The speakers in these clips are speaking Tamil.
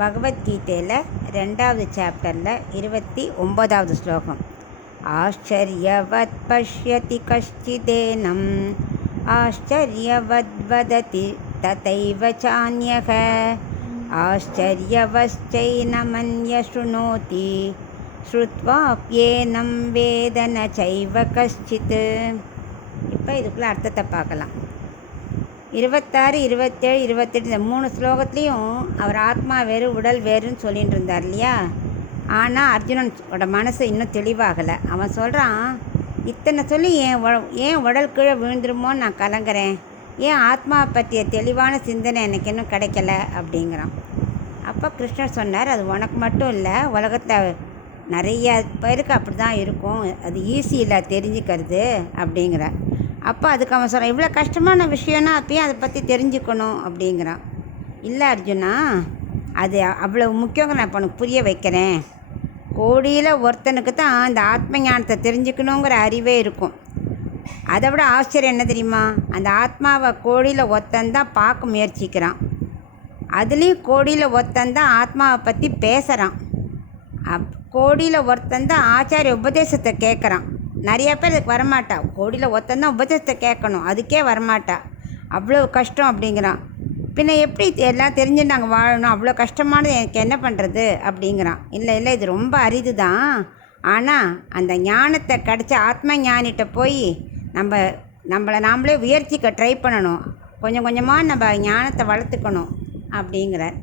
பகவத்கீதையில் 2வது சாப்டரில் 29வது ஸ்லோகம். ஆச்சரியவத் பஷ்யதி கஷ்டிதேனம் ஆச்சரியவத் வததி ததைவ சான்யக ஆச்சரியவச்சைனமன்ய ஸ்ருணோதி ஸ்ருத்வாப்யேனம் வேத ந சைவ கஷ்டித். இப்போ இதுக்குள்ளே அர்த்தத்தை பார்க்கலாம். 26, 27, 28 இந்த 3 ஸ்லோகத்துலேயும் அவர் ஆத்மா வேறு உடல் வேறுன்னு சொல்லிகிட்டு இருந்தார் இல்லையா. ஆனால் அர்ஜுனனோட மனசு இன்னும் தெளிவாகலை. அவன் சொல்கிறான், இத்தனை சொல்லி ஏன் உடல் கீழே விழுந்துருமோன்னு நான் கலங்குறேன், ஏன் ஆத்மாவை பற்றிய தெளிவான சிந்தனை எனக்கு இன்னும் கிடைக்கல அப்படிங்கிறான். அப்போ கிருஷ்ணர் சொன்னார், அது உனக்கு மட்டும் இல்லை, உலகத்தில் நிறைய பேருக்கு அப்படி தான் இருக்கும், அது ஈஸி இல்லை தெரிஞ்சுக்கிறது அப்படிங்கிற. அப்போ அதுக்கு அவன் சொல்கிறான், இவ்வளோ கஷ்டமான விஷயம்னா அப்பயும் அதை பற்றி தெரிஞ்சுக்கணும் அப்படிங்கிறான். இல்லை அர்ஜுனா, அது அவ்வளோ முக்கியங்க, நான் இப்போ உனக்கு புரிய வைக்கிறேன். கோடியில் ஒருத்தனுக்கு தான் அந்த ஆத்ம ஞானத்தை தெரிஞ்சுக்கணுங்கிற அறிவே இருக்கும். அதை விட ஆச்சரியம் என்ன தெரியுமா, அந்த ஆத்மாவை கோடியில் ஒருத்தந்தான் பார்க்க முயற்சிக்கிறான். அதுலேயும் கோடியில் ஒருத்தந்தான் ஆத்மாவை பற்றி பேசுகிறான். கோடியில் ஒருத்தந்தான் ஆச்சாரிய உபதேசத்தை கேட்குறான். நிறைய பேர் அதுக்கு வரமாட்டா. கோடியில் ஒருத்தந்தான் உபதேசத்தை கேட்கணும், அதுக்கே வரமாட்டா. அவ்வளோ கஷ்டம் அப்படிங்கிறான். பின்ன எப்படி எல்லாம் தெரிஞ்சு நாங்கள் வாழணும், அவ்வளோ கஷ்டமானது எனக்கு என்ன பண்ணுறது அப்படிங்கிறான். இல்லை இது ரொம்ப அரிது தான். ஆனால் அந்த ஞானத்தை கிடச்ச ஆத்ம ஞானிகிட்ட போய் நம்மளை நாமளே உயர்த்திக்க ட்ரை பண்ணணும். கொஞ்சம் கொஞ்சமாக நம்ம ஞானத்தை வளர்த்துக்கணும் அப்படிங்கிறார்.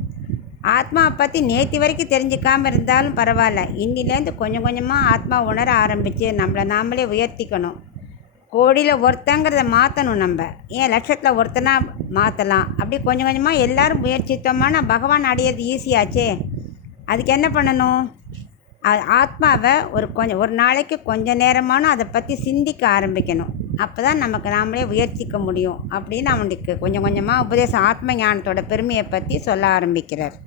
ஆத்மாவை பற்றி நேற்று வரைக்கும் தெரிஞ்சுக்காமல் இருந்தாலும் பரவாயில்ல, இன்னிலேருந்து கொஞ்சம் கொஞ்சமாக ஆத்மா உணர ஆரம்பித்து நம்மளை நாமளே உயர்த்திக்கணும். கோடியில் ஒருத்தங்கிறத மாற்றணும். நம்ம ஏன் லட்சத்தில் ஒருத்தனாக மாற்றலாம். அப்படி கொஞ்சம் கொஞ்சமாக எல்லோரும் முயற்சித்தோம்னா பகவான் அடையிறது ஈஸியாச்சே. அதுக்கு என்ன பண்ணணும், ஆத்மாவை ஒரு நாளைக்கு கொஞ்சம் நேரமானும் அதை பற்றி சிந்திக்க ஆரம்பிக்கணும். அப்போ தான் நமக்கு நாமளே உயர்த்திக்க முடியும் அப்படின்னு அவனுக்கு கொஞ்சம் கொஞ்சமாக உபதேசம் ஆத்ம ஞானத்தோட பெருமையை பற்றி சொல்ல ஆரம்பிக்கிறார்.